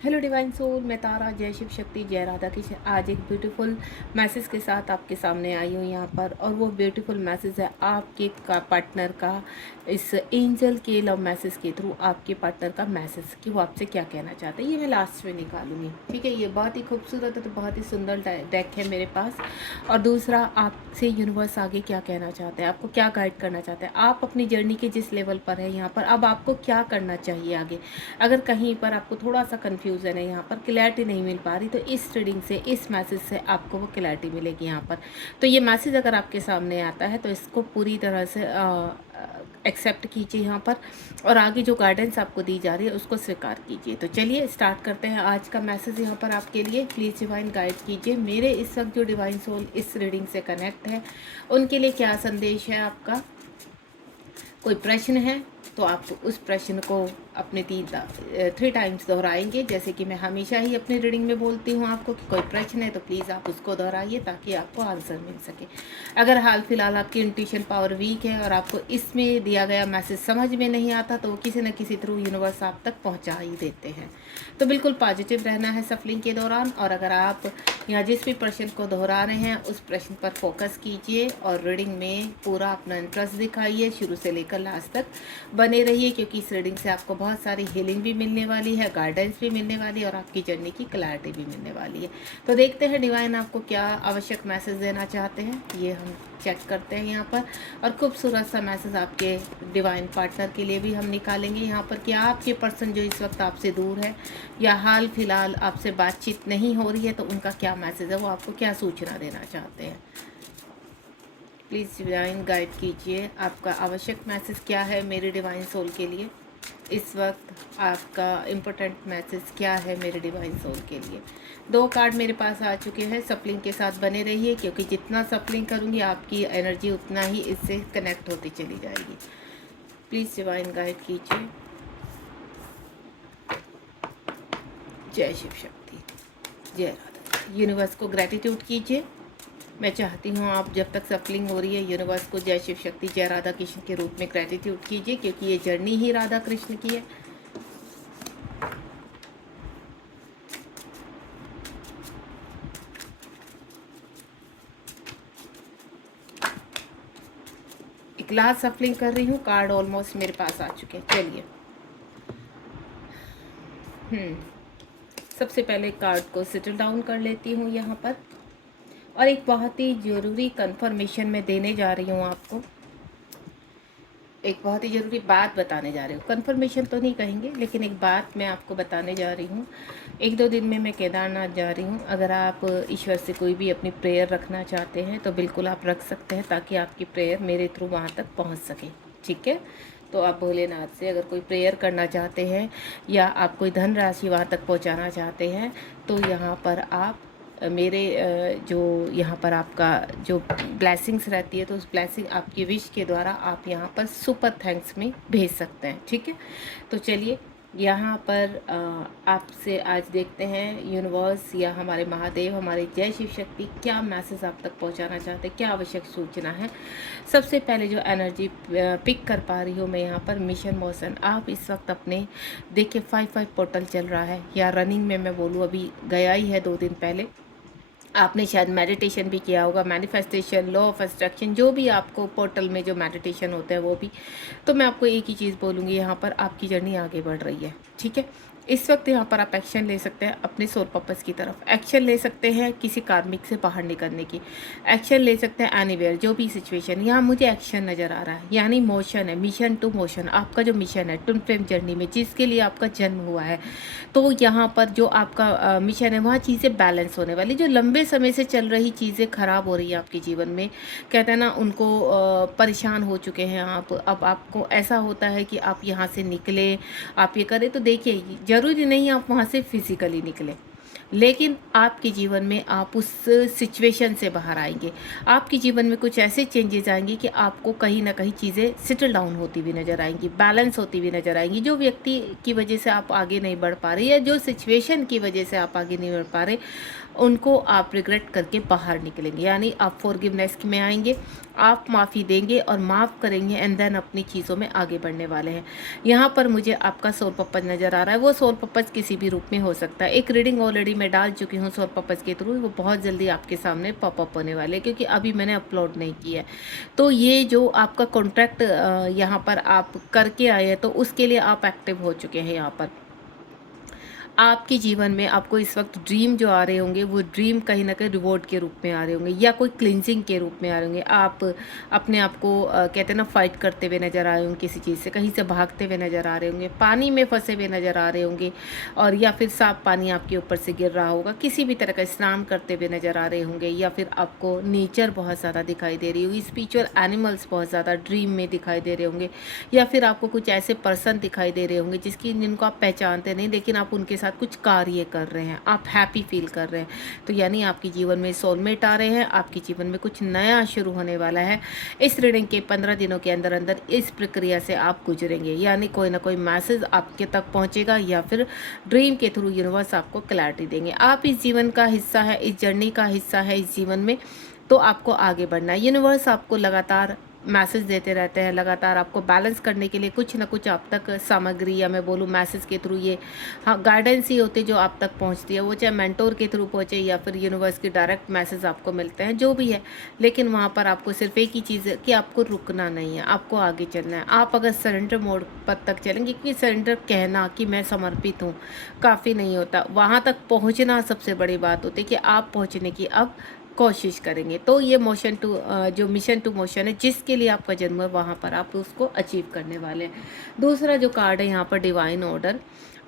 Hello divine soul, मैं तारा, जय शिव शक्ति, जय राधा कृष्ण। आज एक ब्यूटीफुल मैसेज के साथ आपके सामने आई हूँ यहाँ पर, और वो ब्यूटीफुल मैसेज है आपके पार्टनर का, इस एंजल के लव मैसेज के थ्रू आपके पार्टनर का मैसेज कि वो आपसे क्या कहना चाहते हैं। ये मैं लास्ट में निकालूंगी, ठीक है। ये बहुत ही खूबसूरत है, तो बहुत ही सुंदर डेक है मेरे पास। और दूसरा, आपसे यूनिवर्स आगे क्या कहना चाहते हैं, आपको क्या गाइड करना चाहते हैं, आप अपनी जर्नी के जिस लेवल पर है यहाँ पर, अब आपको क्या करना चाहिए आगे। अगर कहीं पर आपको थोड़ा सा कन्फ्यूज़न है, यहाँ पर क्लैरिटी नहीं मिल पा रही, तो इस रीडिंग से, इस मैसेज से आपको वो क्लैरिटी मिलेगी यहाँ पर। तो ये मैसेज अगर आपके सामने आता है तो इसको पूरी तरह से एक्सेप्ट कीजिए यहाँ पर, और आगे जो गाइडेंस आपको दी जा रही है उसको स्वीकार कीजिए। तो चलिए स्टार्ट करते हैं आज का मैसेज यहाँ पर आपके लिए। प्लीज़ डिवाइन गाइड कीजिए मेरे इस वक्त जो डिवाइन सोल इस रीडिंग से कनेक्ट है, उनके लिए क्या संदेश है आपका। कोई प्रश्न है तो आप उस प्रश्न को अपने 3 टाइम्स दोहराएंगे, जैसे कि मैं हमेशा ही अपनी रीडिंग में बोलती हूँ आपको कि कोई प्रश्न है तो प्लीज़ आप उसको दोहराइए ताकि आपको आंसर मिल सके। अगर हाल फिलहाल आपकी इंट्यूशन पावर वीक है और आपको इसमें दिया गया मैसेज समझ में नहीं आता, तो वो किसी न किसी थ्रू यूनिवर्स आप तक पहुँचा ही देते हैं। तो बिल्कुल पॉजिटिव रहना है सफलिंग के दौरान। और अगर आप यहाँ जिस भी प्रश्न को दोहरा रहे हैं उस प्रश्न पर फोकस कीजिए और रीडिंग में पूरा अपना इंटरेस्ट दिखाइए, शुरू से लेकर लास्ट तक बने रहिए, क्योंकि इस रीडिंग से आपको बहुत सारी हीलिंग भी मिलने वाली है, गाइडेंस भी मिलने वाली है, और आपकी जर्नी की क्लैरिटी भी मिलने वाली है। तो देखते हैं डिवाइन आपको क्या आवश्यक मैसेज देना चाहते हैं, ये हम चेक करते हैं यहाँ पर। और खूबसूरत सा मैसेज आपके डिवाइन पार्टनर के लिए भी हम निकालेंगे यहाँ पर कि आपके पर्सन जो इस वक्त आपसे दूर है या हाल फिलहाल आपसे बातचीत नहीं हो रही है, तो उनका क्या मैसेज है, वो आपको क्या सूचना देना चाहते हैं। प्लीज़ डिवाइन गाइड कीजिए आपका आवश्यक मैसेज क्या है मेरे डिवाइन सोल के लिए इस वक्त। आपका इम्पोर्टेंट मैसेज क्या है मेरे डिवाइन सोल के लिए। 2 कार्ड मेरे पास आ चुके हैं। सप्लिंग के साथ बने रहिए, क्योंकि जितना सप्लिंग करूँगी आपकी एनर्जी उतना ही इससे कनेक्ट होती चली जाएगी। प्लीज़ डिवाइन गाइड कीजिए। जय शिव शक्ति, जय राधा। यूनिवर्स को ग्रैटिट्यूड कीजिए। मैं चाहती हूँ आप जब तक सफलिंग हो रही है यूनिवर्स को जय शिव शक्ति, जय राधा कृष्ण के रूप में ग्रैटिट्यूड कीजिए, क्योंकि ये जर्नी ही राधा कृष्ण की है। एक लास्ट सफलिंग कर रही हूँ। कार्ड ऑलमोस्ट मेरे पास आ चुके हैं। चलिए सबसे पहले कार्ड को सेटल डाउन कर लेती हूँ यहाँ पर, और एक बहुत ही ज़रूरी कंफर्मेशन मैं देने जा रही हूँ आपको। एक बहुत ही ज़रूरी बात बताने जा रही हूँ, कंफर्मेशन तो नहीं कहेंगे, लेकिन एक बात मैं आपको बताने जा रही हूँ। 1-2 दिन में मैं केदारनाथ जा रही हूँ। अगर आप ईश्वर से कोई भी अपनी प्रेयर रखना चाहते हैं तो बिल्कुल आप रख सकते हैं, ताकि आपकी प्रेयर मेरे थ्रू वहाँ तक पहुँच सके, ठीक है। तो आप भोलेनाथ से अगर कोई प्रेयर करना चाहते हैं या आप कोई धनराशि वहाँ तक पहुँचाना चाहते हैं, तो यहाँ पर आप मेरे जो यहाँ पर आपका जो ब्लेसिंग्स रहती है, तो उस ब्लेसिंग आपकी विश के द्वारा आप यहाँ पर सुपर थैंक्स में भेज सकते हैं, ठीक है। तो चलिए यहाँ पर आपसे आज देखते हैं यूनिवर्स या हमारे महादेव, हमारे जय शिव शक्ति क्या मैसेज आप तक पहुँचाना चाहते हैं, क्या आवश्यक सूचना है। सबसे पहले जो एनर्जी पिक कर पा रही हूँ मैं यहाँ पर, मिशन मोशन। आप इस वक्त अपने देखिए 5-5 पोर्टल चल रहा है, या रनिंग में मैं बोलूँ अभी गया ही है 2 दिन पहले। आपने शायद मेडिटेशन भी किया होगा, मैनिफेस्टेशन, लॉ ऑफ अट्रैक्शन, जो भी आपको पोर्टल में जो मेडिटेशन होता है वो भी। तो मैं आपको एक ही चीज़ बोलूँगी, यहाँ पर आपकी जर्नी आगे बढ़ रही है, ठीक है। इस वक्त यहाँ पर आप एक्शन ले सकते हैं अपने सोल पर्पस की तरफ, एक्शन ले सकते हैं किसी कार्मिक से बाहर निकलने की, एक्शन ले सकते हैं एनीवेयर, जो भी सिचुएशन। यहाँ मुझे एक्शन नज़र आ रहा है, यानी मोशन है, मिशन टू मोशन। आपका जो मिशन है ट्विन फ्लेम जर्नी में, जिसके लिए आपका जन्म हुआ है, तो यहाँ पर जो आपका मिशन है वहाँ चीज़ें बैलेंस होने वाली। जो लंबे समय से चल रही चीज़ें ख़राब हो रही है आपके जीवन में, कहते हैं ना, उनको परेशान हो चुके हैं आप। अब आपको ऐसा होता है कि आप यहाँ से निकले, आप ये करें, तो देखिए ज़रूरी नहीं आप वहाँ से फिज़िकली निकले। लेकिन आपके जीवन में आप उस सिचुएशन से बाहर आएंगे। आपके जीवन में कुछ ऐसे चेंजेस आएंगे कि आपको कहीं ना कहीं चीज़ें सेटल डाउन होती हुई नज़र आएंगी, बैलेंस होती हुई नज़र आएंगी। जो व्यक्ति की वजह से आप आगे नहीं बढ़ पा रहे या जो सिचुएशन की वजह से आप आगे नहीं बढ़ पा रहे, उनको आप रिग्रेट करके बाहर निकलेंगे, यानी आप फॉरगिवनेस में आएंगे, आप माफ़ी देंगे और माफ़ करेंगे एंड देन अपनी चीज़ों में आगे बढ़ने वाले हैं। यहाँ पर मुझे आपका सोल पर्पस नज़र आ रहा है। वो सोल पर्पस किसी भी रूप में हो सकता है। एक रीडिंग ऑलरेडी मैं डाल चुकी हूँ सोल पर्पस के थ्रू, वो बहुत जल्दी आपके सामने पॉपअप होने वाले हैं, क्योंकि अभी मैंने अपलोड नहीं किया है। तो ये जो आपका कॉन्ट्रैक्ट यहाँ पर आप करके आए हैं, तो उसके लिए आप एक्टिव हो चुके हैं। यहाँ पर आपके जीवन में आपको इस वक्त ड्रीम जो आ रहे होंगे, वो ड्रीम कहीं ना कहीं रिवॉर्ड के रूप में आ रहे होंगे या कोई क्लिनजिंग के रूप में आ रहे होंगे। आप अपने आप को कहते हैं ना, फाइट करते हुए नज़र आए होंगे, किसी चीज़ से कहीं से भागते हुए नज़र आ रहे होंगे, पानी में फंसे हुए नज़र आ रहे होंगे, और या फिर साफ पानी आपके ऊपर से गिर रहा होगा, किसी भी तरह का स्नान करते हुए नज़र आ रहे होंगे, या फिर आपको नेचर बहुत ज़्यादा दिखाई दे रही होगी, स्पिरिचुअल एनिमल्स बहुत ज़्यादा ड्रीम में दिखाई दे रहे होंगे, या फिर आपको कुछ ऐसे पर्सन दिखाई दे रहे होंगे जिनको आप पहचानते नहीं, लेकिन आप उनके साथ कुछ कार्य कर रहे हैं, आप हैप्पी फील कर रहे हैं। तो यानी आपके जीवन में सोलमेट आ रहे हैं, आपके जीवन में कुछ नया शुरू होने वाला है। इस रीडिंग के 15 दिनों के अंदर अंदर इस प्रक्रिया से आप गुजरेंगे, यानी कोई ना कोई मैसेज आपके तक पहुंचेगा, या फिर ड्रीम के थ्रू यूनिवर्स आपको क्लैरिटी देंगे। आप इस जीवन का हिस्सा है, इस जर्नी का हिस्सा है इस जीवन में, तो आपको आगे बढ़ना है। यूनिवर्स आपको लगातार मैसेज देते रहते हैं, लगातार आपको बैलेंस करने के लिए कुछ ना कुछ आप तक सामग्री, या मैं बोलूँ मैसेज के थ्रू, ये हाँ गाइडेंस ही होती है जो आप तक पहुंचती है। वो चाहे मेंटोर के थ्रू पहुंचे या फिर यूनिवर्स की डायरेक्ट मैसेज आपको मिलते हैं, जो भी है, लेकिन वहाँ पर आपको सिर्फ एक ही चीज़ है कि आपको रुकना नहीं है, आपको आगे चलना है। आप अगर सरेंडर मोड पर तक चलेंगे, क्योंकि सरेंडर कहना कि मैं समर्पित हूँ काफ़ी नहीं होता, वहाँ तक पहुँचना सबसे बड़ी बात होती है कि आप पहुँचने की अब कोशिश करेंगे। तो ये मोशन टू जो मिशन टू मोशन है, जिसके लिए आपका जन्म है, वहाँ पर आप उसको अचीव करने वाले हैं। दूसरा जो कार्ड है यहाँ पर डिवाइन ऑर्डर,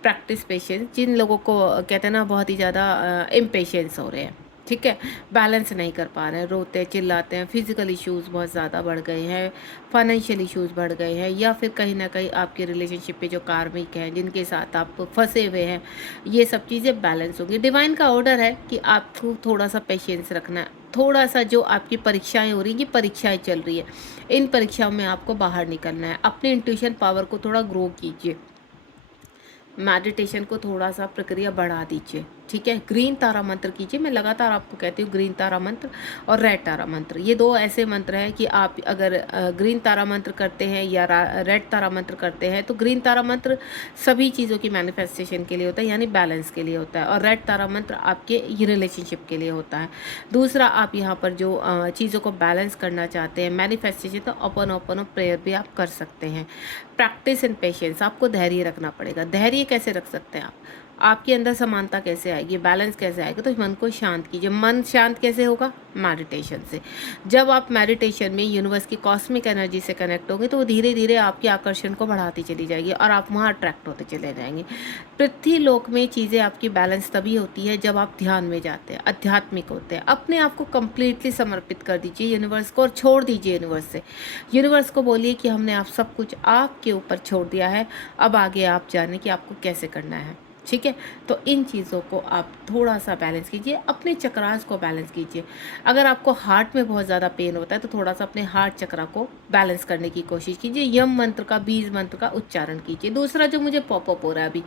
प्रैक्टिस पेशेंस। जिन लोगों को कहते हैं ना बहुत ही ज़्यादा इम्पेशेंस हो रहे हैं, ठीक है, बैलेंस नहीं कर पा रहे हैं, रोते हैं, चिल्लाते हैं, फिजिकल इश्यूज़ बहुत ज़्यादा बढ़ गए हैं, फाइनेंशियल इश्यूज़ बढ़ गए हैं, या फिर कहीं ना कहीं आपके रिलेशनशिप पे जो कार्मिक हैं, जिनके साथ आप फंसे हुए हैं, ये सब चीज़ें बैलेंस होंगी। डिवाइन का ऑर्डर है कि आपको थोड़ा सा पेशेंस रखना है, थोड़ा सा जो आपकी परीक्षाएं हो रही हैं, ये परीक्षाएं चल रही है, इन परीक्षाओं में आपको बाहर निकलना है। अपने इंट्यूशन पावर को थोड़ा ग्रो कीजिए, मेडिटेशन को थोड़ा सा प्रक्रिया बढ़ा दीजिए, ठीक है। ग्रीन तारा मंत्र कीजिए, मैं लगातार आपको कहती हूँ ग्रीन तारा मंत्र और रेड तारा मंत्र, ये दो ऐसे मंत्र हैं कि आप अगर ग्रीन तारा मंत्र करते हैं या रेड तारा मंत्र करते हैं, तो ग्रीन तारा मंत्र सभी चीज़ों की मैनिफेस्टेशन के लिए होता है, यानी बैलेंस के लिए होता है, और रेड तारा मंत्र आपके रिलेशनशिप के लिए होता है। दूसरा, आप यहाँ पर जो चीज़ों को बैलेंस करना चाहते हैं, मैनिफेस्टेशन, तो ओपन प्रेयर भी आप कर सकते हैं। प्रैक्टिस एंड पेशेंस, आपको धैर्य रखना पड़ेगा। धैर्य कैसे रख सकते हैं आपके अंदर समानता कैसे आएगी, बैलेंस कैसे आएगा, तो मन को शांत कीजिए। मन शांत कैसे होगा? मेडिटेशन से। जब आप मेडिटेशन में यूनिवर्स की कॉस्मिक एनर्जी से कनेक्ट होंगे, तो वो धीरे धीरे आपके आकर्षण को बढ़ाती चली जाएगी और आप वहाँ अट्रैक्ट होते चले जाएंगे। पृथ्वी लोक में चीज़ें आपकी बैलेंस तभी होती है जब आप ध्यान में जाते हैं, आध्यात्मिक होते हैं। अपने आप को कंप्लीटली समर्पित कर दीजिए यूनिवर्स को और छोड़ दीजिए यूनिवर्स से। यूनिवर्स को बोलिए कि हमने आप सब कुछ आपके ऊपर छोड़ दिया है, अब आगे आप जाने कि आपको कैसे करना है, ठीक है। तो इन चीज़ों को आप थोड़ा सा बैलेंस कीजिए, अपने चक्रास को बैलेंस कीजिए। अगर आपको हार्ट में बहुत ज़्यादा पेन होता है, तो थोड़ा सा अपने हार्ट चक्रा को बैलेंस करने की कोशिश कीजिए। यम मंत्र का, बीज मंत्र का उच्चारण कीजिए। दूसरा जो मुझे पॉपअप हो रहा है अभी,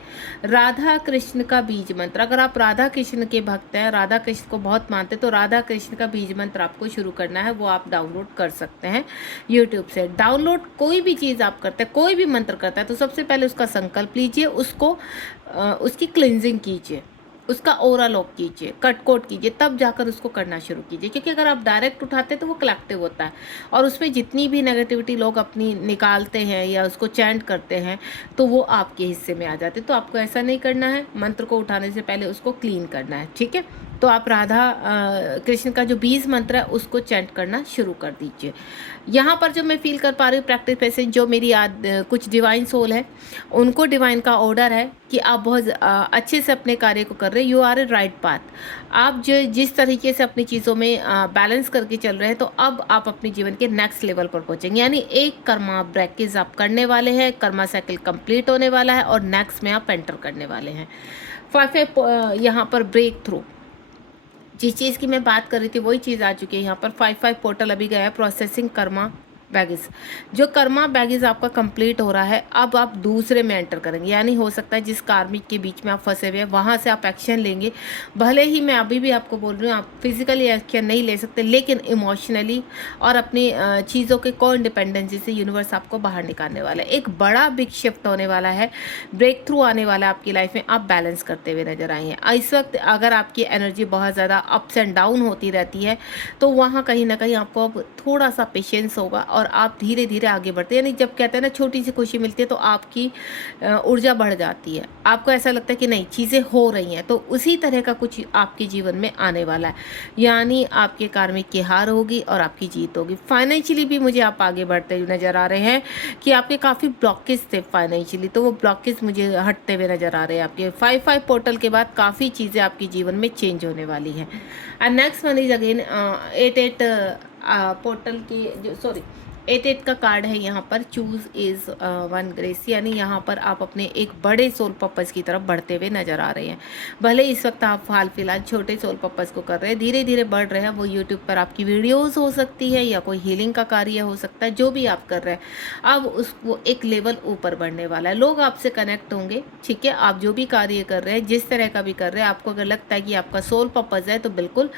राधा कृष्ण का बीज मंत्र। अगर आप राधा कृष्ण के भक्त हैं, राधा कृष्ण को बहुत मानते हैं, तो राधा कृष्ण का बीज मंत्र आपको शुरू करना है। वो आप डाउनलोड कर सकते हैं यूट्यूब से। डाउनलोड कोई भी चीज़ आप करते हैं, कोई भी मंत्र करता है, तो सबसे पहले उसका संकल्प लीजिए, उसकी क्लिनजिंग कीजिए, उसका ओरा लॉक कीजिए, कट कोट कीजिए, तब जाकर उसको करना शुरू कीजिए। क्योंकि अगर आप डायरेक्ट उठाते हैं तो वो कलेक्टिव होता है, और उसमें जितनी भी नेगेटिविटी लोग अपनी निकालते हैं या उसको चैंट करते हैं, तो वो आपके हिस्से में आ जाते हैं। तो आपको ऐसा नहीं करना है, मंत्र को उठाने से पहले उसको क्लीन करना है, ठीक है। तो आप राधा कृष्ण का जो 20 मंत्र है उसको चैंट करना शुरू कर दीजिए। यहाँ पर जो मैं फील कर पा रही हूँ प्रैक्टिस पैसेज, जो मेरी कुछ डिवाइन सोल है उनको डिवाइन का ऑर्डर है कि आप बहुत अच्छे से अपने कार्य को कर रहे हैं, you are a right path. आप जो जिस तरीके से अपनी चीज़ों में बैलेंस करके चल रहे हैं, तो अब आप अपने जीवन के नेक्स्ट लेवल पर पहुंचेंगे। यानी एक कर्मा ब्रेकेज आप करने वाले हैं, कर्मा साइकिल कंप्लीट होने वाला है और नेक्स्ट में आप एंटर करने वाले हैं। 5 यहाँ पर ब्रेक थ्रू, जिस चीज़ की मैं बात कर रही थी वही चीज़ आ चुकी है यहाँ पर। 5 पोर्टल अभी गया है, प्रोसेसिंग कर्मा बैगेज। जो कर्मा बैगेज आपका कंप्लीट हो रहा है, अब आप दूसरे में एंटर करेंगे। यानी हो सकता है जिस कार्मिक के बीच में आप फंसे हुए हैं वहाँ से आप एक्शन लेंगे। भले ही मैं अभी भी आपको बोल रही हूँ आप फिजिकली एक्शन नहीं ले सकते, लेकिन इमोशनली और अपनी चीज़ों के को इंडिपेंडेंसी से यूनिवर्स आपको बाहर निकालने वाला है। एक बड़ा बिग शिफ्ट होने वाला है, ब्रेक थ्रू आने वाला है आपकी लाइफ में। आप बैलेंस करते हुए नजर आए हैं। इस वक्त अगर आपकी एनर्जी बहुत ज़्यादा अप्स एंड डाउन होती रहती है, तो वहाँ कहीं ना कहीं आपको अब थोड़ा सा पेशेंस होगा और आप धीरे धीरे आगे बढ़ते हैं। यानी जब कहते हैं ना छोटी सी खुशी मिलती है तो आपकी ऊर्जा बढ़ जाती है, आपको ऐसा लगता है कि नहीं चीज़ें हो रही हैं। तो उसी तरह का कुछ आपके जीवन में आने वाला है। यानी आपके कार्मिक की हार होगी और आपकी जीत होगी। फाइनेंशियली भी मुझे आप आगे बढ़ते हुए नज़र आ रहे हैं कि आपके काफ़ी ब्लॉकेज थे फाइनेंशियली, तो वो ब्लॉकेज मुझे हटते हुए नज़र आ रहे हैं आपके। 5 पोर्टल के बाद काफ़ी चीज़ें आपके जीवन में चेंज होने वाली हैं। And next one is again 8 portal की जो 8 का कार्ड है यहाँ पर, चूज इज वन ग्रेस। यानी यहाँ पर आप अपने एक बड़े सोल पर्पस की तरफ बढ़ते हुए नजर आ रहे हैं। भले इस वक्त आप हाल फिलहाल छोटे सोल पर्पस को कर रहे हैं, धीरे धीरे बढ़ रहे हैं। वो यूट्यूब पर आपकी वीडियोस हो सकती है या कोई हीलिंग का कार्य हो सकता है, जो भी आप कर रहे हैं अब उसको एक लेवल ऊपर बढ़ने वाला है। लोग आपसे कनेक्ट होंगे, ठीक है। आप जो भी कार्य कर रहे हैं, जिस तरह का भी कर रहे हैं, आपको अगर लगता है कि आपका सोल पर्पस है, तो बिल्कुल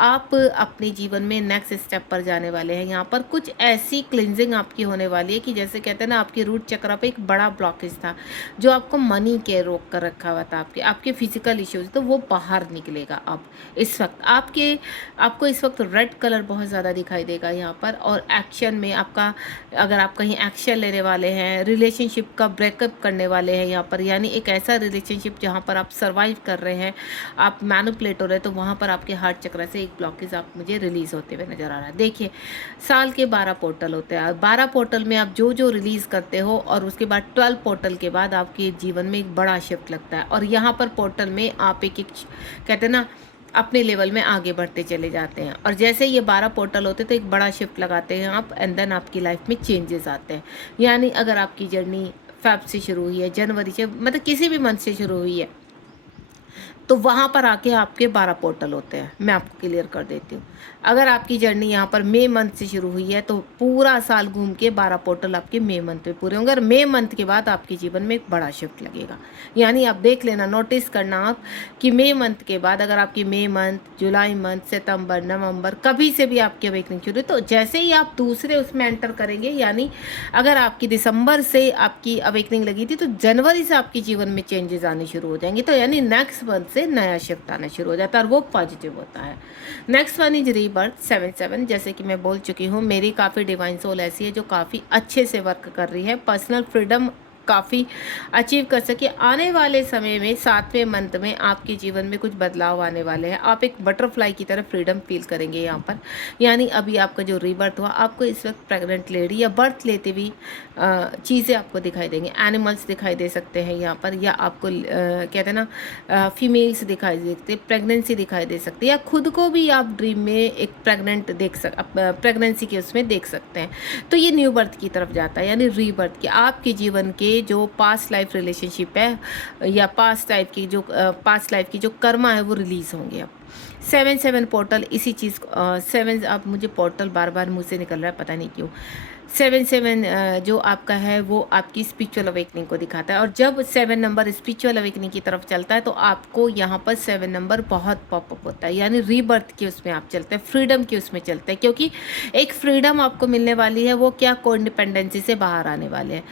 आप अपने जीवन में नेक्स्ट स्टेप पर जाने वाले हैं। यहाँ पर कुछ ऐसी क्लिनजिंग आपकी होने वाली है कि जैसे कहते हैं ना, आपकी रूट चक्र पे एक बड़ा ब्लॉकेज था जो आपको मनी के रोक कर रखा हुआ था, आपके फिजिकल इश्यूज, तो वो बाहर निकलेगा। अब इस वक्त आपको इस वक्त रेड कलर बहुत ज़्यादा दिखाई देगा यहाँ पर। और एक्शन में आपका, अगर आप कहीं एक्शन लेने वाले हैं, रिलेशनशिप का ब्रेकअप करने वाले हैं यहाँ पर, यानी एक ऐसा रिलेशनशिप जहाँ पर आप सर्वाइव कर रहे हैं, आप मैनिपुलेट हो रहे हैं, तो वहाँ पर आपके हार्ट चक्र से एक ब्लॉकेज आप मुझे रिलीज होते हुए नजर आ रहा है। देखिए, साल के 12 पोर्टल होते हैं, 12 पोर्टल में आप जो जो रिलीज करते हो, और उसके बाद 12 पोर्टल के बाद आपके जीवन में एक बड़ा शिफ्ट लगता है। और यहाँ पर पोर्टल में आप एक कहते हैं ना, अपने लेवल में आगे बढ़ते चले जाते हैं। और जैसे ये 12 पोर्टल होते हैं तो एक बड़ा शिफ्ट लगाते हैं आप, एंड देन आपकी लाइफ में चेंजेस आते हैं। यानी अगर आपकी जर्नी फेब से शुरू हुई है, जनवरी से, मतलब किसी भी मंथ से शुरू हुई है, तो वहाँ पर आके आपके 12 पोर्टल होते हैं। मैं आपको क्लियर कर देती हूँ। अगर आपकी जर्नी यहाँ पर मई मंथ से शुरू हुई है, तो पूरा साल घूम के 12 पोर्टल आपके मई मंथ में पूरे होंगे। और मई मंथ के बाद आपके जीवन में एक बड़ा शिफ्ट लगेगा। यानी आप देख लेना, नोटिस करना आप कि मई मंथ के बाद अगर आपकी मई मंथ, जुलाई मंथ, सितंबर, नवंबर, कभी से भी आपकी अवेकनिंग शुरू है, तो जैसे ही आप दूसरे उसमें एंटर करेंगे, यानी अगर आपकी दिसंबर से आपकी अवेकनिंग लगी थी, तो जनवरी से आपके जीवन में चेंजेस आने शुरू हो जाएंगे। तो यानी नेक्स्ट मंथ से नया शिफ्ट आना शुरू हो जाता है, और वो पॉजिटिव होता है। Next one is rebirth 7/7। जैसे कि मैं बोल चुकी हूँ, मेरी काफ़ी डिवाइन सोल ऐसी है जो काफ़ी अच्छे से वर्क कर रही है, पर्सनल फ्रीडम काफ़ी अचीव कर सके। आने वाले समय में 7वें मंथ में आपके जीवन में कुछ बदलाव आने वाले हैं। आप एक बटरफ्लाई की तरह फ्रीडम फील करेंगे यहाँ पर। यानी अभी आपका जो रीबर्थ हुआ, आपको इस वक्त प्रेग्नेंट लेडी या बर्थ लेते हुई चीज़ें आपको दिखाई देंगी। एनिमल्स दिखाई दे सकते हैं यहाँ पर, या आपको कहते हैं ना फीमेल्स दिखाई दे सकते, प्रेगनेंसी दिखाई दे सकती है, या खुद को भी आप ड्रीम में एक प्रेग्नेंट प्रेगनेंसी के उसमें देख सकते हैं। तो ये न्यू बर्थ की तरफ जाता है, यानी रीबर्थ की। आपके जीवन के जो पास्ट लाइफ रिलेशनशिप है या पास्ट लाइफ की जो कर्मा है, वो रिलीज होंगे। अब 7/7 पोर्टल इसी चीज़ 7, अब मुझे पोर्टल बार बार मुँह से निकल रहा है, पता नहीं क्यों। 7/7 जो आपका है वो आपकी स्पिरिचुअल अवेकनिंग को दिखाता है। और जब 7 नंबर स्पिरिचुअल अवेकनिंग की तरफ चलता है, तो आपको यहाँ पर 7 नंबर बहुत पॉपअप होता है। यानी रीबर्थ के उसमें आप चलते हैं, फ्रीडम के उसमें चलते हैं, क्योंकि एक फ्रीडम आपको मिलने वाली है। वो क्या, को इंडिपेंडेंसी से बाहर आने वाले हैं,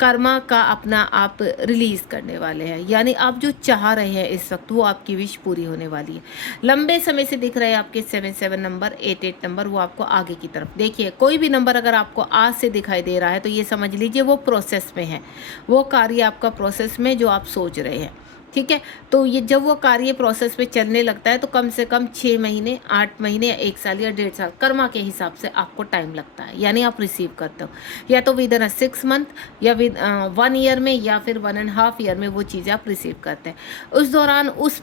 कर्मा का अपना आप रिलीज करने वाले हैं। यानी आप जो चाह रहे हैं इस वक्त, वो आपकी विश पूरी होने वाली है। लंबे समय से दिख रहे हैं आपके 7/7 नंबर, 8/8 नंबर, वो आपको आगे की तरफ। देखिए, कोई भी नंबर अगर आपको आज से दिखाई दे रहा है, तो ये समझ लीजिए वो प्रोसेस में है, वो कार्य आपका प्रोसेस में जो आप सोच रहे हैं। ठीक है। तो ये जब वो कार्य प्रोसेस पे चलने लगता है तो कम से कम 6 महीने, 8 महीने या 1 साल या 1.5 साल कर्मा के हिसाब से आपको टाइम लगता है, यानी आप रिसीव करते हो या तो विद इन 6 मंथ या विद 1 ईयर में या फिर 1.5 ईयर में वो चीज़ें आप रिसीव करते हैं। उस दौरान उस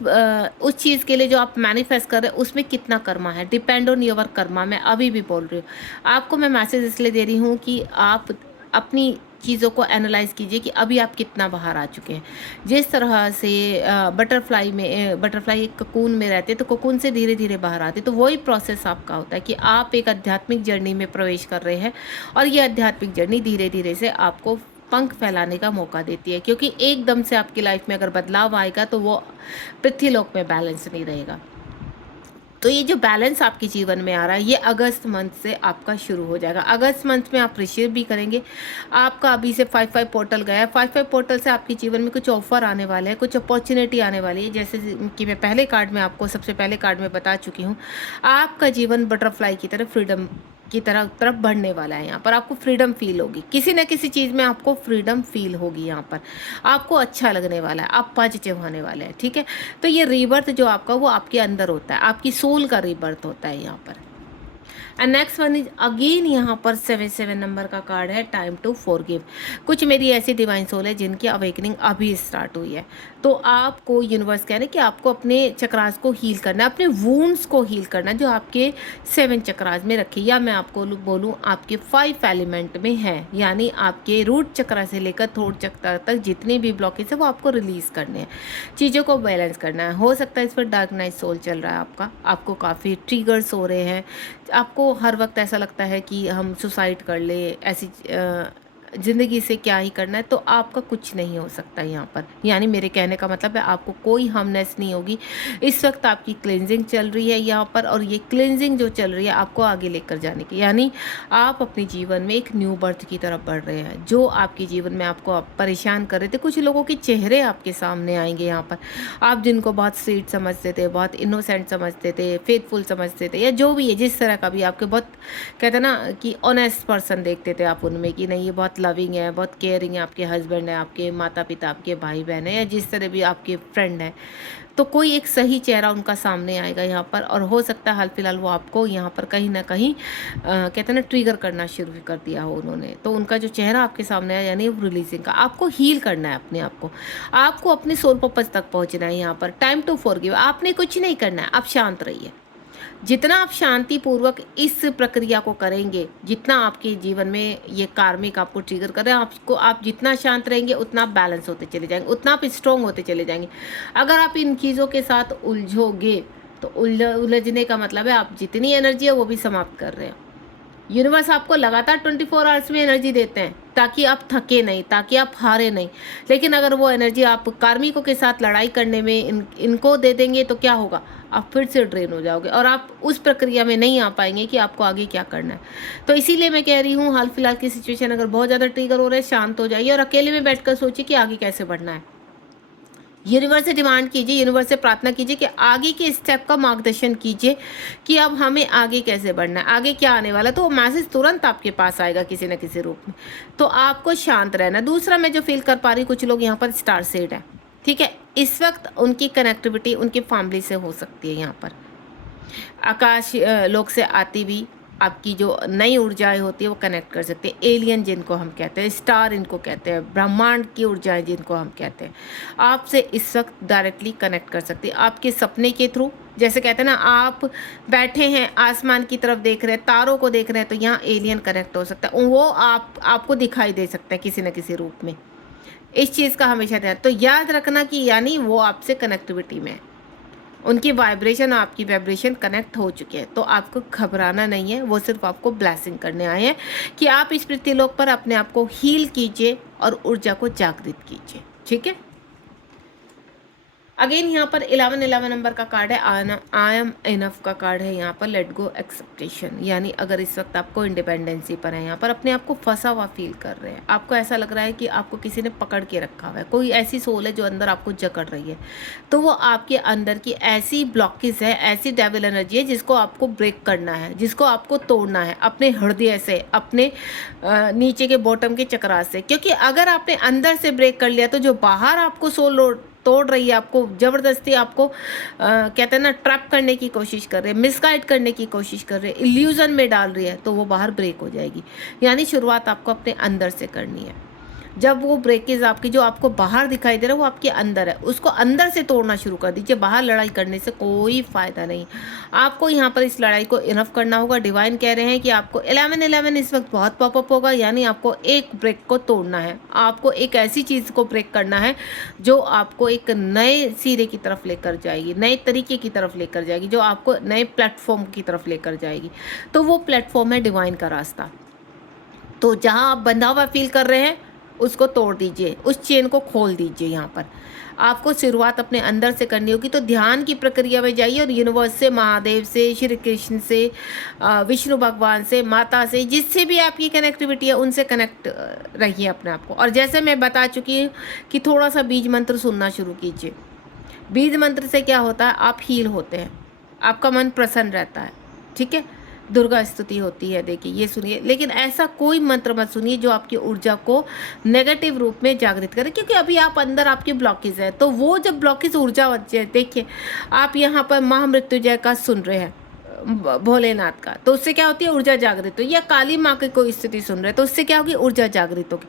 चीज़ के लिए जो आप मैनिफेस्ट कर रहे हैं उसमें कितना कर्मा है, डिपेंड ऑन योर कर्मा। मैं अभी भी बोल रही हूँ आपको, मैं मैसेज इसलिए दे रही हूँ कि आप अपनी चीज़ों को एनालाइज कीजिए कि अभी आप कितना बाहर आ चुके हैं। जिस तरह से बटरफ्लाई एक ककून में रहते हैं तो ककून से धीरे धीरे बाहर आते, तो वही प्रोसेस आपका होता है कि आप एक आध्यात्मिक जर्नी में प्रवेश कर रहे हैं और ये आध्यात्मिक जर्नी धीरे धीरे से आपको पंख फैलाने का मौका देती है, क्योंकि एकदम से आपकी लाइफ में अगर बदलाव आएगा तो वो पृथ्वीलोक में बैलेंस नहीं रहेगा। तो ये जो बैलेंस आपके जीवन में आ रहा है ये अगस्त मंथ से आपका शुरू हो जाएगा। अगस्त मंथ में आप रिसीव भी करेंगे। आपका अभी से 5-5 पोर्टल गया है, 5-5 पोर्टल से आपके जीवन में कुछ ऑफर आने वाले हैं, कुछ अपॉर्चुनिटी आने वाली है। जैसे कि मैं पहले कार्ड में आपको, सबसे पहले कार्ड में बता चुकी हूँ, आपका जीवन बटरफ्लाई की तरह फ्रीडम की तरफ बढ़ने वाला है। यहाँ पर आपको फ्रीडम फील होगी, किसी न किसी चीज़ में आपको फ्रीडम फील होगी। यहाँ पर आपको अच्छा लगने वाला है, आप पॉजिटिव होने वाले हैं। ठीक है, तो ये रीबर्थ जो आपका वो आपके अंदर होता है, आपकी सोल का रीबर्थ होता है यहाँ पर। And next one is again यहाँ पर 7 नंबर का कार्ड है, टाइम टू फॉरगिव। कुछ मेरी ऐसी डिवाइन सोल है जिनकी अवेकनिंग अभी स्टार्ट हुई है, तो आपको यूनिवर्स कह रहे हैं कि आपको अपने चक्रास को हील करना है, अपने वूंड्स को हील करना है जो आपके 7 चक्रास में रखे, या मैं आपको बोलूँ आपके 5 एलिमेंट में है, यानी आपके रूट चक्रा से लेकर थ्रोट चक्र तक जितने भी ब्लॉकेज है वो आपको रिलीज करने हैं, चीज़ों को बैलेंस करना है। हो सकता है इस पर डार्क नाइट सोल चल रहा है आपको काफ़ी ट्रिगर्स हो रहे हैं, आपको हर वक्त ऐसा लगता है कि हम सुसाइड कर ले, ऐसी ज़िंदगी से क्या ही करना है, तो आपका कुछ नहीं हो सकता यहाँ पर। यानी मेरे कहने का मतलब है आपको कोई हार्मनेस नहीं होगी। इस वक्त आपकी क्लेंजिंग चल रही है यहाँ पर, और ये क्लेंजिंग जो चल रही है आपको आगे लेकर जाने की, यानी आप अपने जीवन में एक न्यू बर्थ की तरफ बढ़ रहे हैं। जो आपके जीवन में आपको परेशान कर रहे थे, कुछ लोगों के चेहरे आपके सामने आएंगे यहाँ पर। आप जिनको बहुत स्वीट समझते थे, बहुत इनोसेंट समझते थे, फेथफुल समझते थे, या जो भी है, जिस तरह का भी आपके बहुत कहते हैं ना कि ऑनेस्ट पर्सन देखते थे आप उनमें, कि नहीं ये बहुत लविंग है, बहुत केयरिंग है, आपके हस्बैंड है, आपके माता पिता, आपके भाई बहन है, या जिस तरह भी आपके फ्रेंड है, तो कोई एक सही चेहरा उनका सामने आएगा यहाँ पर। और हो सकता है हाल फिलहाल वो आपको यहाँ पर कहीं ना कहीं कहते हैं ना ट्रिगर करना शुरू कर दिया हो उन्होंने, तो उनका जो चेहरा आपके सामने आया, यानी रिलीजिंग का, आपको हील करना है अपने आप को, आपको अपने सोल पर्पस तक पहुँचना है। यहाँ पर टाइम टू फॉरगिव, आपने कुछ नहीं करना है, आप शांत रहिए। जितना आप शांति पूर्वक इस प्रक्रिया को करेंगे, जितना आपके जीवन में ये कार्मिक आपको ट्रिगर कर रहे हैं, आपको आप जितना शांत रहेंगे उतना आप बैलेंस होते चले जाएंगे, उतना आप स्ट्रॉन्ग होते चले जाएंगे। अगर आप इन चीज़ों के साथ उलझोगे तो उलझने का मतलब है आप जितनी एनर्जी है वो भी समाप्त कर रहे हैं। यूनिवर्स आपको लगातार 24 आवर्स में एनर्जी देते हैं ताकि आप थके नहीं, ताकि आप हारे नहीं। लेकिन अगर वो एनर्जी आप कार्मिकों के साथ लड़ाई करने में इनको दे देंगे तो क्या होगा, आप फिर से ड्रेन हो जाओगे और आप उस प्रक्रिया में नहीं आ पाएंगे कि आपको आगे क्या करना है। तो इसीलिए मैं कह रही हूँ, हाल फिलहाल की सिचुएशन अगर बहुत ज़्यादा ट्रिगर हो रहे हैं, शांत हो जाइए और अकेले में बैठकर सोचिए कि आगे कैसे बढ़ना है। यूनिवर्स से डिमांड कीजिए, यूनिवर्स से प्रार्थना कीजिए कि आगे के स्टेप का मार्गदर्शन कीजिए कि अब हमें आगे कैसे बढ़ना है, आगे क्या आने वाला, तो वो मैसेज तुरंत आपके पास आएगा किसी न किसी रूप में। तो आपको शांत रहना। दूसरा मैं जो फील कर पा रही हूँ, कुछ लोग यहाँ पर स्टार सेड है, ठीक है, इस वक्त उनकी कनेक्टिविटी उनकी फैमिली से हो सकती है। यहाँ पर आकाश लोक से आती भी आपकी जो नई ऊर्जाएं होती है वो कनेक्ट कर सकते हैं। एलियन जिनको हम कहते हैं, स्टार इनको कहते हैं, ब्रह्मांड की ऊर्जाएं जिनको हम कहते हैं, आपसे इस वक्त डायरेक्टली कनेक्ट कर सकती है आपके सपने के थ्रू। जैसे कहते हैं ना, आप बैठे हैं आसमान की तरफ देख रहे हैं, तारों को देख रहे हैं, तो यहाँ एलियन कनेक्ट हो सकता है, वो आपको दिखाई दे सकता है किसी न किसी रूप में। इस चीज़ का हमेशा ध्यान तो याद रखना कि यानी वो आपसे कनेक्टिविटी में है, उनकी वाइब्रेशन और आपकी वाइब्रेशन कनेक्ट हो चुकी है। तो आपको घबराना नहीं है, वो सिर्फ आपको ब्लेसिंग करने आए हैं कि आप इस पृथ्वीलोक पर अपने आप को हील कीजिए और ऊर्जा को जागृत कीजिए। ठीक है, अगेन यहाँ पर 11 नंबर का कार्ड है, आई एम इनफ का कार्ड है। यहाँ पर लेट गो एक्सेप्टेशन, यानी अगर इस वक्त आपको इंडिपेंडेंसी पर है, यहाँ पर अपने आप को फंसा हुआ फील कर रहे हैं, आपको ऐसा लग रहा है कि आपको किसी ने पकड़ के रखा हुआ है, कोई ऐसी सोल है जो अंदर आपको जकड़ रही है, तो वो आपके अंदर की ऐसी ब्लॉकेज है, ऐसी डेविल एनर्जी है जिसको आपको ब्रेक करना है, जिसको आपको तोड़ना है अपने हृदय से, अपने नीचे के बॉटम के चक्रास से। क्योंकि अगर आपने अंदर से ब्रेक कर लिया तो जो बाहर आपको सोल तोड़ रही है, आपको ज़बरदस्ती आपको कहते हैं ना ट्रैप करने की कोशिश कर रही है, मिसगाइड करने की कोशिश कर रही है, इल्यूजन में डाल रही है, तो वो बाहर ब्रेक हो जाएगी। यानी शुरुआत आपको अपने अंदर से करनी है। जब वो ब्रेकेज आपकी जो आपको बाहर दिखाई दे रहा है वो आपके अंदर है, उसको अंदर से तोड़ना शुरू कर दीजिए। बाहर लड़ाई करने से कोई फ़ायदा नहीं। आपको यहाँ पर इस लड़ाई को इनफ करना होगा। डिवाइन कह रहे हैं कि आपको 11-11 इस वक्त बहुत पॉपअप होगा, यानी आपको एक ब्रेक को तोड़ना है। आपको एक ऐसी चीज़ को ब्रेक करना है जो आपको एक नए सिरे की तरफ लेकर जाएगी, नए तरीके की तरफ लेकर जाएगी, जो आपको नए प्लेटफॉर्म की तरफ लेकर जाएगी। तो वो प्लेटफॉर्म है डिवाइन का रास्ता। तो जहाँ आप बंधा हुआ फील कर रहे हैं उसको तोड़ दीजिए, उस चेन को खोल दीजिए। यहाँ पर आपको शुरुआत अपने अंदर से करनी होगी। तो ध्यान की प्रक्रिया में जाइए और यूनिवर्स से, महादेव से, श्री कृष्ण से, विष्णु भगवान से, माता से, जिससे भी आपकी कनेक्टिविटी है उनसे कनेक्ट रहिए अपने आप को। और जैसे मैं बता चुकी हूँ कि थोड़ा सा बीज मंत्र सुनना शुरू कीजिए। बीज मंत्र से क्या होता है, आप हील होते हैं, आपका मन प्रसन्न रहता है। ठीक है, दुर्गा स्तुति होती है, देखिए ये सुनिए। लेकिन ऐसा कोई मंत्र मत सुनिए जो आपकी ऊर्जा को नेगेटिव रूप में जागृत करे, क्योंकि अभी आप अंदर आपकी ब्लॉकेज है। तो वो जब ब्लॉकेज ऊर्जा बचे, देखिए आप यहाँ पर महामृत्युंजय का सुन रहे हैं, भोलेनाथ का, तो उससे क्या होती है, ऊर्जा जागृत हो। या काली माँ की कोई स्थिति सुन रहे हैं तो उससे क्या होगी, ऊर्जा जागृत होगी।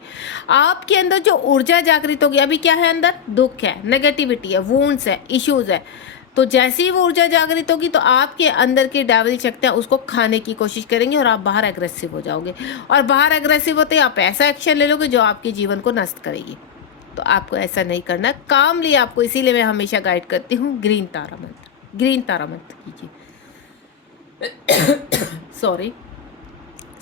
आपके अंदर जो ऊर्जा जागृत होगी, अभी क्या है अंदर, दुख है, नेगेटिविटी है, वुंड्स है, इश्यूज है। तो जैसे ही वो ऊर्जा जागृत होगी तो आपके अंदर की डेविल शक्तियाँ उसको खाने की कोशिश करेंगी और आप बाहर एग्रेसिव हो जाओगे। और बाहर एग्रेसिव होते ही आप ऐसा एक्शन ले लोगे जो आपके जीवन को नष्ट करेगी। तो आपको ऐसा नहीं करना। काम लिए आपको, इसीलिए मैं हमेशा गाइड करती हूँ ग्रीन तारा मंत्र, ग्रीन तारा मंत्र कीजिए। सॉरी,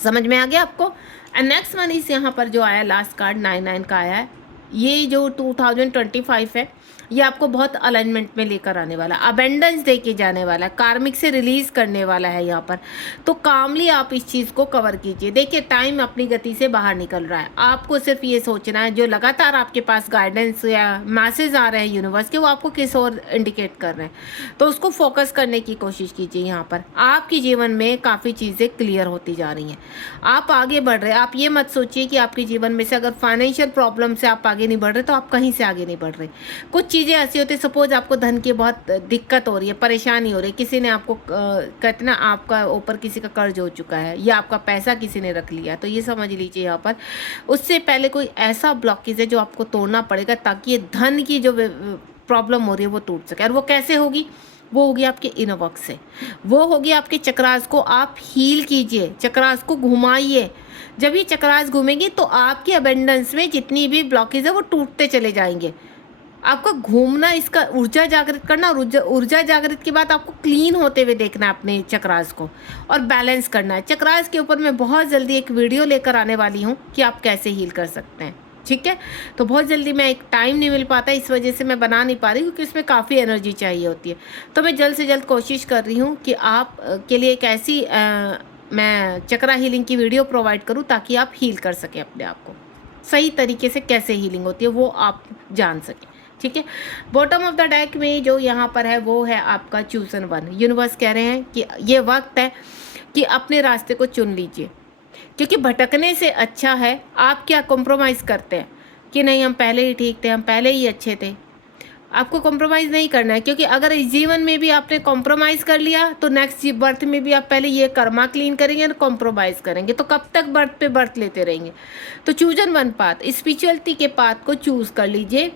समझ में आ गया आपको। एंड नेक्स्ट वन इस यहाँ पर जो आया लास्ट कार्ड 99 का आया है, ये जो 2025 है, ये आपको बहुत अलाइनमेंट में लेकर आने वाला, अबेंडेंस दे के जाने वाला, कार्मिक से रिलीज करने वाला है यहाँ पर। तो कामली आप इस चीज़ को कवर कीजिए। देखिए टाइम अपनी गति से बाहर निकल रहा है, आपको सिर्फ ये सोचना है, जो लगातार आपके पास गाइडेंस या मैसेज आ रहे हैं यूनिवर्स के, वो आपको किस और इंडिकेट कर रहे हैं, तो उसको फोकस करने की कोशिश कीजिए। यहाँ पर आपके जीवन में काफ़ी चीज़ें क्लियर होती जा रही हैं, आप आगे बढ़ रहे हैं। आप ये मत सोचिए कि आपके जीवन में से अगर फाइनेंशियल प्रॉब्लम से आप आगे नहीं बढ़ रहे तो आप कहीं से आगे नहीं बढ़ रहे। कुछ चीज़ें ऐसी होती है, सपोज आपको धन की बहुत दिक्कत हो रही है, परेशानी हो रही है, किसी ने आपको कहते ना आपका ऊपर किसी का कर्ज हो चुका है या आपका पैसा किसी ने रख लिया, तो ये समझ लीजिए यहाँ पर उससे पहले कोई ऐसा ब्लॉकेज है जो आपको तोड़ना पड़ेगा ताकि ये धन की जो प्रॉब्लम हो रही है वो टूट सके। और वो कैसे होगी, वो होगी आपके इनर वर्क से, वो होगी आपके चक्रास को आप हील कीजिए, चक्रास को घुमाइए। जब ये चक्रास घूमेंगी तो आपकी अबेंडेंस में जितनी भी ब्लॉकेज है वो टूटते चले जाएंगे। आपका घूमना, इसका ऊर्जा जागृत करना, और ऊर्जा जागृत के बाद आपको क्लीन होते हुए देखना है अपने चक्रास को और बैलेंस करना है। चक्रास के ऊपर मैं बहुत जल्दी एक वीडियो लेकर आने वाली हूँ कि आप कैसे हील कर सकते हैं। ठीक है, तो बहुत जल्दी, मैं एक टाइम नहीं मिल पाता इस वजह से मैं बना नहीं पा रही, क्योंकि इसमें काफ़ी एनर्जी चाहिए होती है। तो मैं जल्द से जल्द कोशिश कर रही हूँ कि आप के लिए एक ऐसी मैं चक्रा हीलिंग की वीडियो प्रोवाइड करूँ ताकि आप हील कर सकें अपने आप को सही तरीके से। कैसे हीलिंग होती है वो आप जान सकें। ठीक है, बॉटम ऑफ द डेक में जो यहाँ पर है वो है आपका चूजन वन। यूनिवर्स कह रहे हैं कि ये वक्त है कि अपने रास्ते को चुन लीजिए, क्योंकि भटकने से अच्छा है आप क्या कॉम्प्रोमाइज़ करते हैं कि नहीं हम पहले ही ठीक थे, हम पहले ही अच्छे थे। आपको कॉम्प्रोमाइज़ नहीं करना है, क्योंकि अगर इस जीवन में भी आपने कॉम्प्रोमाइज़ कर लिया तो नेक्स्ट बर्थ में भी आप पहले ये कर्मा क्लीन करेंगे और कॉम्प्रोमाइज़ करेंगे, तो कब तक बर्थ पे बर्थ लेते रहेंगे। तो चूजन वन पाथ, स्पिरिचुअलिटी के पाथ को चूज़ कर लीजिए।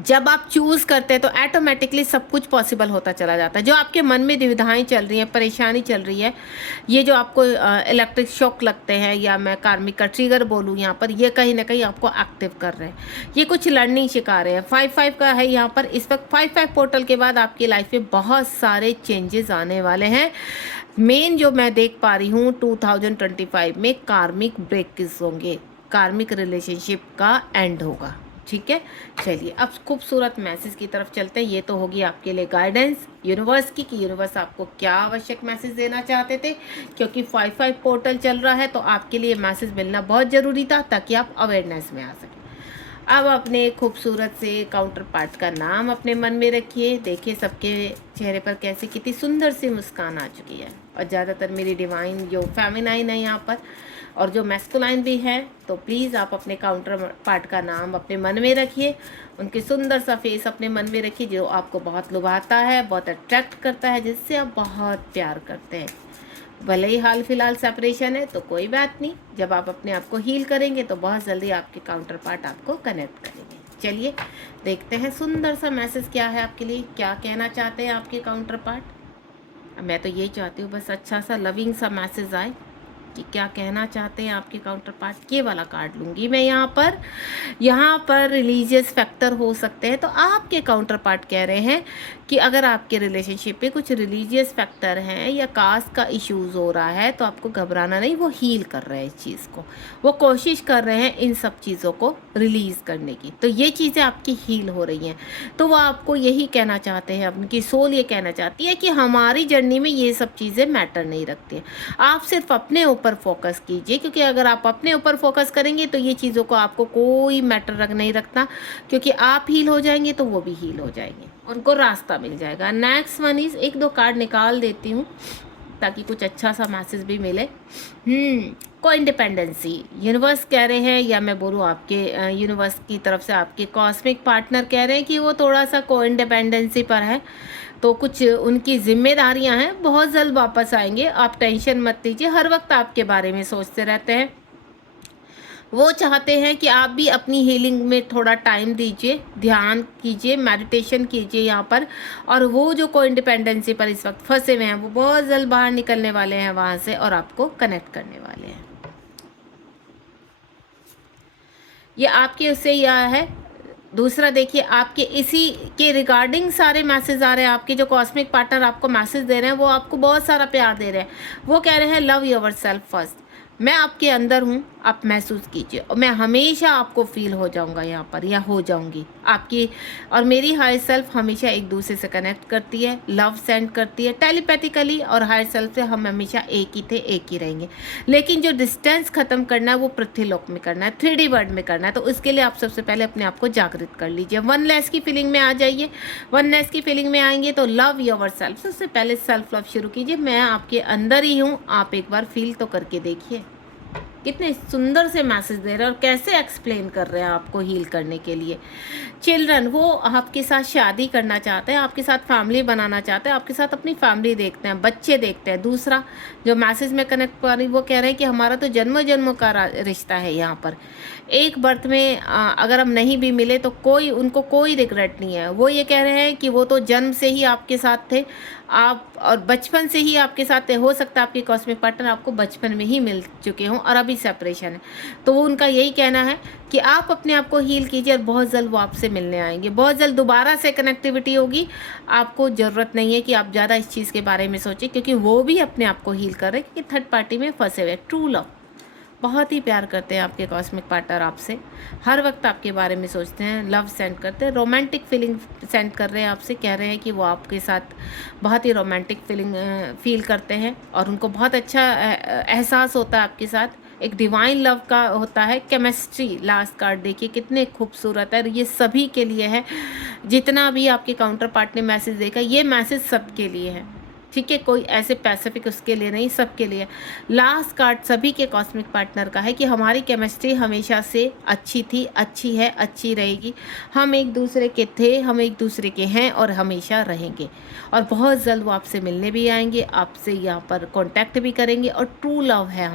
जब आप चूज़ करते हैं तो ऐटोमेटिकली सब कुछ पॉसिबल होता चला जाता है। जो आपके मन में दुविधाएं चल रही हैं, परेशानी चल रही है, ये जो आपको इलेक्ट्रिक शॉक लगते हैं या मैं कार्मिक का ट्रिगर बोलूँ यहाँ पर, ये कहीं ना कहीं आपको एक्टिव कर रहे हैं। ये कुछ लर्निंग सिखा रहे हैं। 5-5 का है यहाँ पर। इस वक्त 5-5 पोर्टल के बाद आपकी लाइफ में बहुत सारे चेंजेस आने वाले हैं। मेन जो मैं देख पा रही हूँ 2025 में कार्मिक ब्रेक्स होंगे, कार्मिक रिलेशनशिप का एंड होगा। ठीक है, चलिए अब खूबसूरत मैसेज की तरफ चलते हैं। ये तो होगी आपके लिए गाइडेंस यूनिवर्स की कि यूनिवर्स आपको क्या आवश्यक मैसेज देना चाहते थे, क्योंकि 5-5 पोर्टल चल रहा है तो आपके लिए मैसेज मिलना बहुत ज़रूरी था ताकि आप अवेयरनेस में आ सकें। अब अपने खूबसूरत से काउंटर पार्ट का नाम अपने मन में रखिए। देखिए सबके चेहरे पर कैसे कितनी सुंदर सी मुस्कान आ चुकी है। और ज़्यादातर मेरी डिवाइन जो फेमिनाइन है यहाँ पर और जो मैस्कुलाइन भी है तो प्लीज़ आप अपने काउंटर पार्ट का नाम अपने मन में रखिए, उनके सुंदर सा फेस अपने मन में रखिए जो आपको बहुत लुभाता है, बहुत अट्रैक्ट करता है, जिससे आप बहुत प्यार करते हैं। भले ही हाल फिलहाल सेपरेशन है तो कोई बात नहीं, जब आप अपने आप को हील करेंगे तो बहुत जल्दी आपके काउंटर पार्ट आपको कनेक्ट करेंगे। चलिए देखते हैं सुंदर सा मैसेज क्या है आपके लिए, क्या कहना चाहते हैं आपके काउंटर पार्ट। मैं तो ये चाहती हूँ बस अच्छा सा लविंग सा मैसेज आए कि क्या कहना चाहते हैं आपके काउंटर पार्ट। ये वाला कार्ड लूँगी मैं यहाँ पर रिलीजियस फैक्टर हो सकते हैं, तो आपके काउंटर पार्ट कह रहे हैं कि अगर आपके रिलेशनशिप पे कुछ रिलीजियस फैक्टर हैं या कास्ट का इश्यूज़ हो रहा है तो आपको घबराना नहीं, वो हील कर रहे हैं इस चीज़ को, वो कोशिश कर रहे हैं इन सब चीज़ों को रिलीज़ करने की। तो ये चीज़ें आपकी हील हो रही हैं, तो वो आपको यही कहना चाहते हैं, उनकी सोल ये कहना चाहती है कि हमारी जर्नी में ये सब चीज़ें मैटर नहीं रखती हैं, आप सिर्फ अपने ऊपर फोकस कीजिए, क्योंकि अगर आप अपने ऊपर फोकस करेंगे तो ये चीज़ों को आपको कोई मैटर नहीं रखता, क्योंकि आप हील हो जाएंगे तो वो भी हील हो जाएंगे, उनको रास्ता मिल जाएगा। नेक्स्ट वन इज, एक दो कार्ड निकाल देती हूँ ताकि कुछ अच्छा सा मैसेज भी मिले। को इंडिपेंडेंसी यूनिवर्स कह रहे हैं, या मैं बोलूँ आपके यूनिवर्स की तरफ से आपके कॉस्मिक पार्टनर कह रहे हैं कि वो थोड़ा सा को इंडिपेंडेंसी पर है, तो कुछ उनकी जिम्मेदारियां हैं, बहुत जल्द वापस आएंगे, आप टेंशन मत लीजिए। हर वक्त आपके बारे में सोचते रहते हैं, वो चाहते हैं कि आप भी अपनी हीलिंग में थोड़ा टाइम दीजिए, ध्यान कीजिए, मेडिटेशन कीजिए यहाँ पर। और वो जो को इंडिपेंडेंसी पर इस वक्त फंसे हुए हैं वो बहुत जल्द बाहर निकलने वाले हैं वहाँ से और आपको कनेक्ट करने वाले हैं। ये आपके उससे यह है। दूसरा देखिए, आपके इसी के रिगार्डिंग सारे मैसेज आ रहे हैं, आपके जो कॉस्मिक पार्टनर आपको मैसेज दे रहे हैं वो आपको बहुत सारा प्यार दे रहे हैं। वो कह रहे हैं लव योर सेल्फ फर्स्ट, मैं आपके अंदर हूँ, आप महसूस कीजिए, और मैं हमेशा आपको फील हो जाऊँगा यहाँ पर, या हो जाऊँगी आपकी और मेरी हायर सेल्फ हमेशा एक दूसरे से कनेक्ट करती है, लव सेंड करती है टेलीपैथिकली, और हायर सेल्फ से हम हमेशा एक ही थे, एक ही रहेंगे। लेकिन जो डिस्टेंस ख़त्म करना है वो पृथ्वीलोक में करना है, 3D वर्ल्ड में करना है, तो उसके लिए आप सबसे पहले अपने आप को जागृत कर लीजिए, वननेस की फीलिंग में आ जाइए। वननेस की फीलिंग में आएंगे तो लव योर सेल्फ, सबसे पहले सेल्फ लव शुरू कीजिए, मैं आपके अंदर ही हूँ, आप एक बार फील तो करके देखिए। कितने सुंदर से मैसेज दे रहे हैं और कैसे एक्सप्लेन कर रहे हैं आपको हील करने के लिए। चिल्ड्रन, वो आपके साथ शादी करना चाहते हैं, आपके साथ फैमिली बनाना चाहते हैं, आपके साथ अपनी फैमिली देखते हैं, बच्चे देखते हैं। दूसरा जो मैसेज में कनेक्ट कर रही वो कह रहे हैं कि हमारा तो जन्मों जन्मों का रिश्ता है यहाँ पर, एक बर्थ में अगर हम नहीं भी मिले तो उनको कोई रिग्रेट नहीं है। वो ये कह रहे हैं कि वो तो जन्म से ही आपके साथ थे, आप और बचपन से ही आपके साथ थे। हो सकता है आपके कॉस्मिक पार्टनर आपको बचपन में ही मिल चुके हों और अभी सेपरेशन है, तो वो उनका यही कहना है कि आप अपने आप को हील कीजिए और बहुत जल्द वो आपसे मिलने आएंगे, बहुत जल्द दोबारा से कनेक्टिविटी होगी। आपको ज़रूरत नहीं है कि आप ज़्यादा इस चीज़ के बारे में सोचें, क्योंकि वो भी अपने आप को हील कर रहे हैं, क्योंकि थर्ड पार्टी में फंसे हुए। ट्रू लव, बहुत ही प्यार करते हैं आपके कॉस्मिक पार्टनर आपसे, हर वक्त आपके बारे में सोचते हैं, लव सेंड करते हैं, रोमांटिक फीलिंग सेंड कर रहे हैं आपसे, कह रहे हैं कि वो आपके साथ बहुत ही रोमांटिक फीलिंग फील करते हैं और उनको बहुत अच्छा एहसास होता है आपके साथ, एक डिवाइन लव का होता है। केमिस्ट्री, लास्ट कार्ड देखिए कितने खूबसूरत है, ये सभी के लिए है। जितना भी आपके काउंटर पार्ट ने मैसेज देखा, ये मैसेज सबके लिए है, ठीक है, कोई ऐसे पैसिफिक उसके लिए नहीं, सबके लिए। लास्ट कार्ड सभी के कॉस्मिक पार्टनर का है कि हमारी केमिस्ट्री हमेशा से अच्छी थी, अच्छी है, अच्छी रहेगी, हम एक दूसरे के थे, हम एक दूसरे के हैं और हमेशा रहेंगे, और बहुत जल्द वो आपसे मिलने भी आएंगे, आपसे यहाँ पर कांटेक्ट भी करेंगे। और ट्रू लव है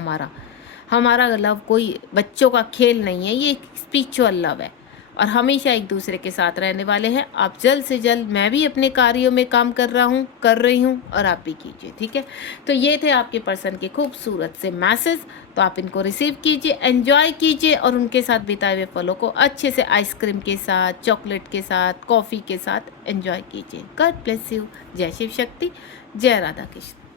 हमारा लव कोई बच्चों का खेल नहीं है, ये स्पिरिचुअल लव है और हमेशा एक दूसरे के साथ रहने वाले हैं। आप जल्द से जल्द, मैं भी अपने कार्यों में काम कर रही हूँ और आप भी कीजिए, ठीक है। तो ये थे आपके पर्सन के खूबसूरत से मैसेज, तो आप इनको रिसीव कीजिए, एंजॉय कीजिए और उनके साथ बिताए हुए पलों को अच्छे से आइसक्रीम के साथ, चॉकलेट के साथ, कॉफ़ी के साथ एंजॉय कीजिए। God bless you. जय शिव शक्ति, जय राधा कृष्ण।